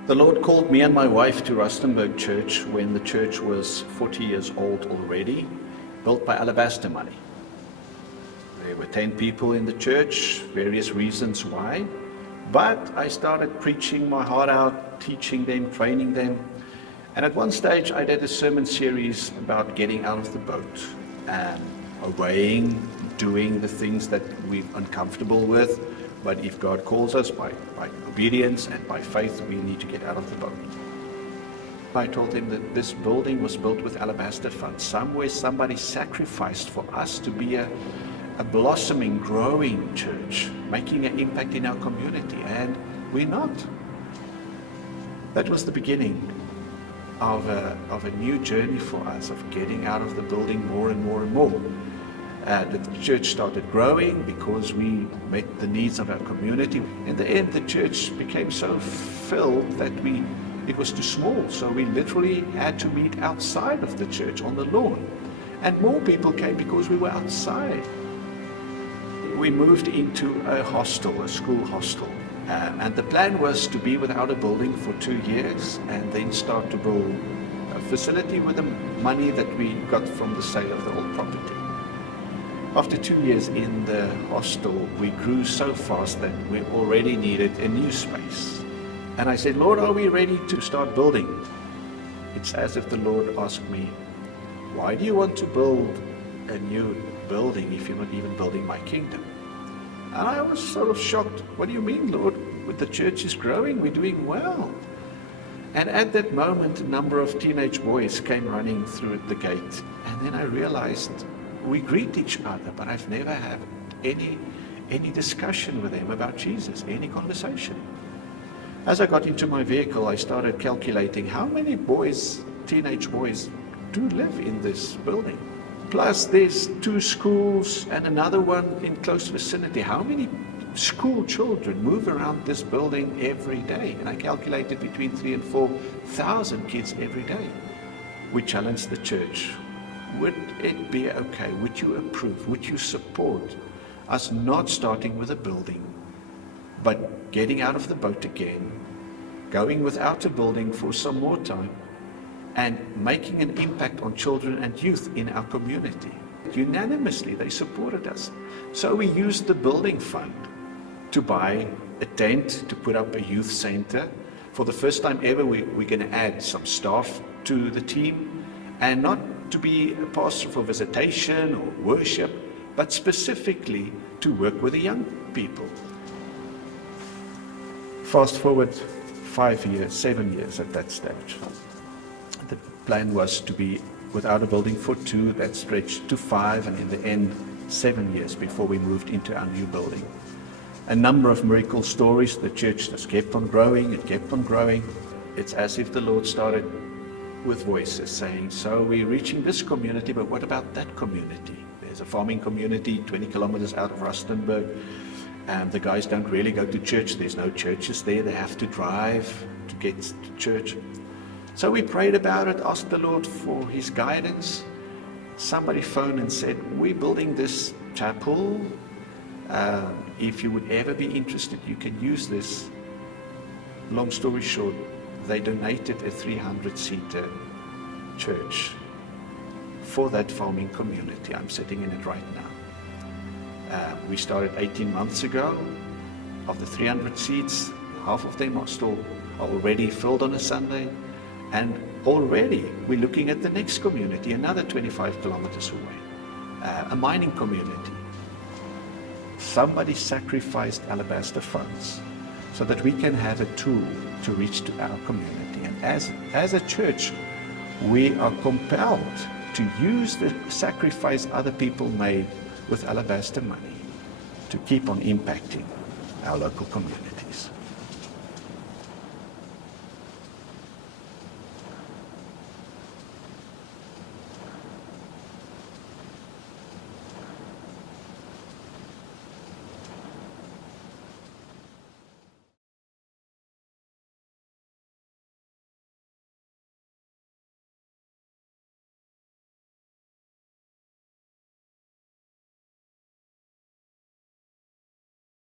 The Lord called me and my wife to Rustenburg Church when the church was 40 years old already, built by Alabastro money. There were 10 people in the church, various reasons why, but I started preaching my heart out, teaching them, training them, and at one stage I did a sermon series about getting out of the boat and obeying, doing the things that we're uncomfortable with. But if God calls us by obedience and by faith, we need to get out of the boat. I told them that this building was built with Alabastro funds. Somewhere somebody sacrificed for us to be a blossoming, growing church, making an impact in our community, and we're not. That was the beginning of a new journey for us, of getting out of the building more and more and more. The church started growing because we met the needs of our community. In the end, the church became so filled that it was too small, so we literally had to meet outside of the church on the lawn. And more people came because we were outside. We moved into a hostel, a school hostel. And the plan was to be without a building for 2 years and then start to build a facility with the money that we got from the sale of the old property. After 2 years in the hostel, we grew so fast that we already needed a new space. And I said, Lord, are we ready to start building? It's as if the Lord asked me, why do you want to build a new building if you're not even building my kingdom? And I was sort of shocked. What do you mean, Lord? The church is growing, we're doing well. And at that moment, a number of teenage boys came running through the gate. And then I realized we greet each other, but I've never had any discussion with them about Jesus, any conversation. As I got into my vehicle, I started calculating how many boys, teenage boys, do live in this building. Plus there's 2 schools and another one in close vicinity. How many school children move around this building every day? And I calculated between 3,000 and 4,000 kids every day. We challenged the church. Would it be okay? Would you approve? Would you support us not starting with a building, but getting out of the boat again, going without a building for some more time, and making an impact on children and youth in our community? Unanimously, they supported us. So we used the building fund to buy a tent, to put up a youth center. For the first time ever, we're going to add some staff to the team, and not to be a pastor for visitation or worship, but specifically to work with the young people. Fast forward 5 years, 7 years at that stage. The plan was to be without a building for 2, that stretched to 5, and in the end, 7 years before we moved into our new building. A number of miracle stories. The church just kept on growing, it kept on growing. It's as if the Lord started with voices saying, so we're reaching this community, but what about that community? There's a farming community 20 kilometers out of Rustenburg, and the guys don't really go to church. There's no churches there. They have to drive to get to church. So we prayed about it, asked the Lord for his guidance. Somebody phoned and said, we're building this chapel. If you would ever be interested, you can use this. Long story short, they donated a 300-seater church for that farming community. I'm sitting in it right now. We started 18 months ago. Of the 300 seats, half of them are already filled on a Sunday. And already we're looking at the next community, another 25 kilometers away, a mining community. Somebody sacrificed Alabastro funds so that we can have a tool to reach to our community. And as a church, we are compelled to use the sacrifice other people made with Alabastro money to keep on impacting our local communities.